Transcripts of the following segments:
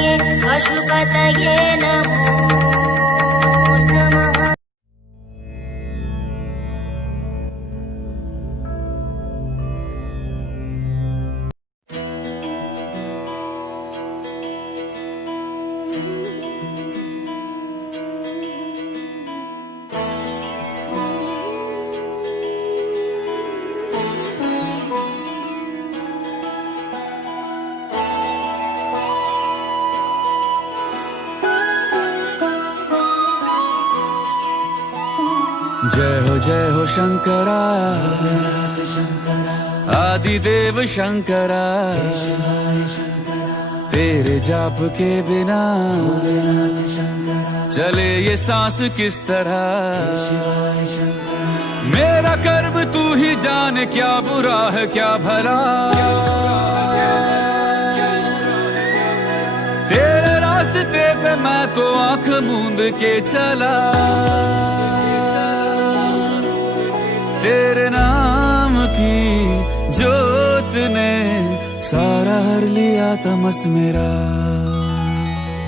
पतये पशुपतये नमो नमः। जय हो शंकरा आदिदेव शंकरा, तेरे जाप के बिना चले ये सांस किस तरह। मेरा कर्म तू ही जाने, क्या बुरा है क्या भला। तेरे रास्ते पे मैं तो आंख मूंद के चला, तेरे नाम की जोत ने सारा हर लिया तमस मेरा।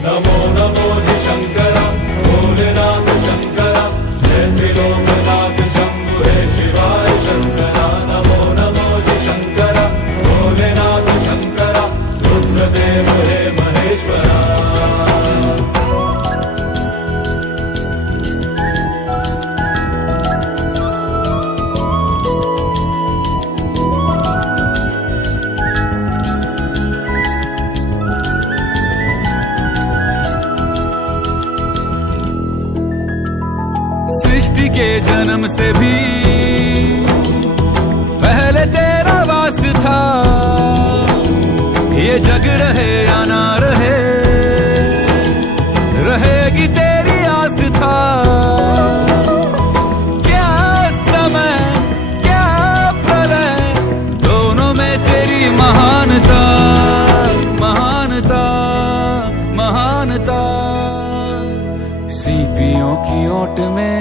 नमो नमो जी शंकरा भोलेनाथ शंकरा, जय त्रिलोकनाथ शंभु हे शिवाय शंकरा। नमो नमो जी शंकरा भोलेनाथ शंकरा, रुद्रदेव हे महेश्वरा। सृष्टि के जन्म से भी पहले तेरा वास था, ये जग रहे या ना रहे, रहेगी तेरी आस था। क्या समय क्या प्रलय, दोनों में तेरी महानता महानता महानता। सीपियों की ओट में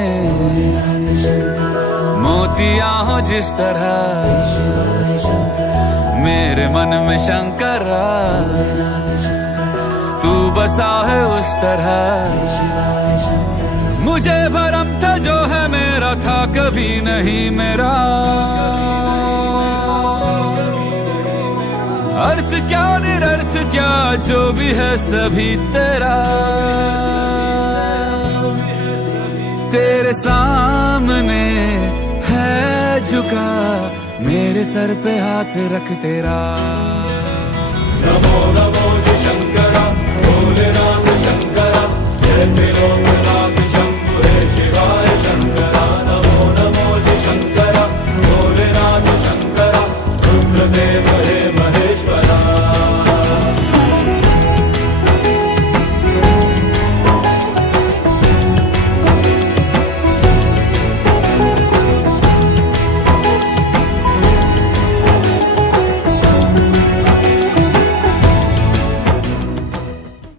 मोतियां हो जिस तरह, मेरे मन में शंकरा तू बसा है उस तरह। मुझे भरम था जो है मेरा था कभी नहीं मेरा, अर्थ क्या निरर्थ क्या जो भी है सभी तेरा। तेरे सामने है झुका मेरे सर पे हाथ रख तेरा। नमो नमो जी शंकरा भोलेनाथ शंकरा, जय त्रिलोकनाथ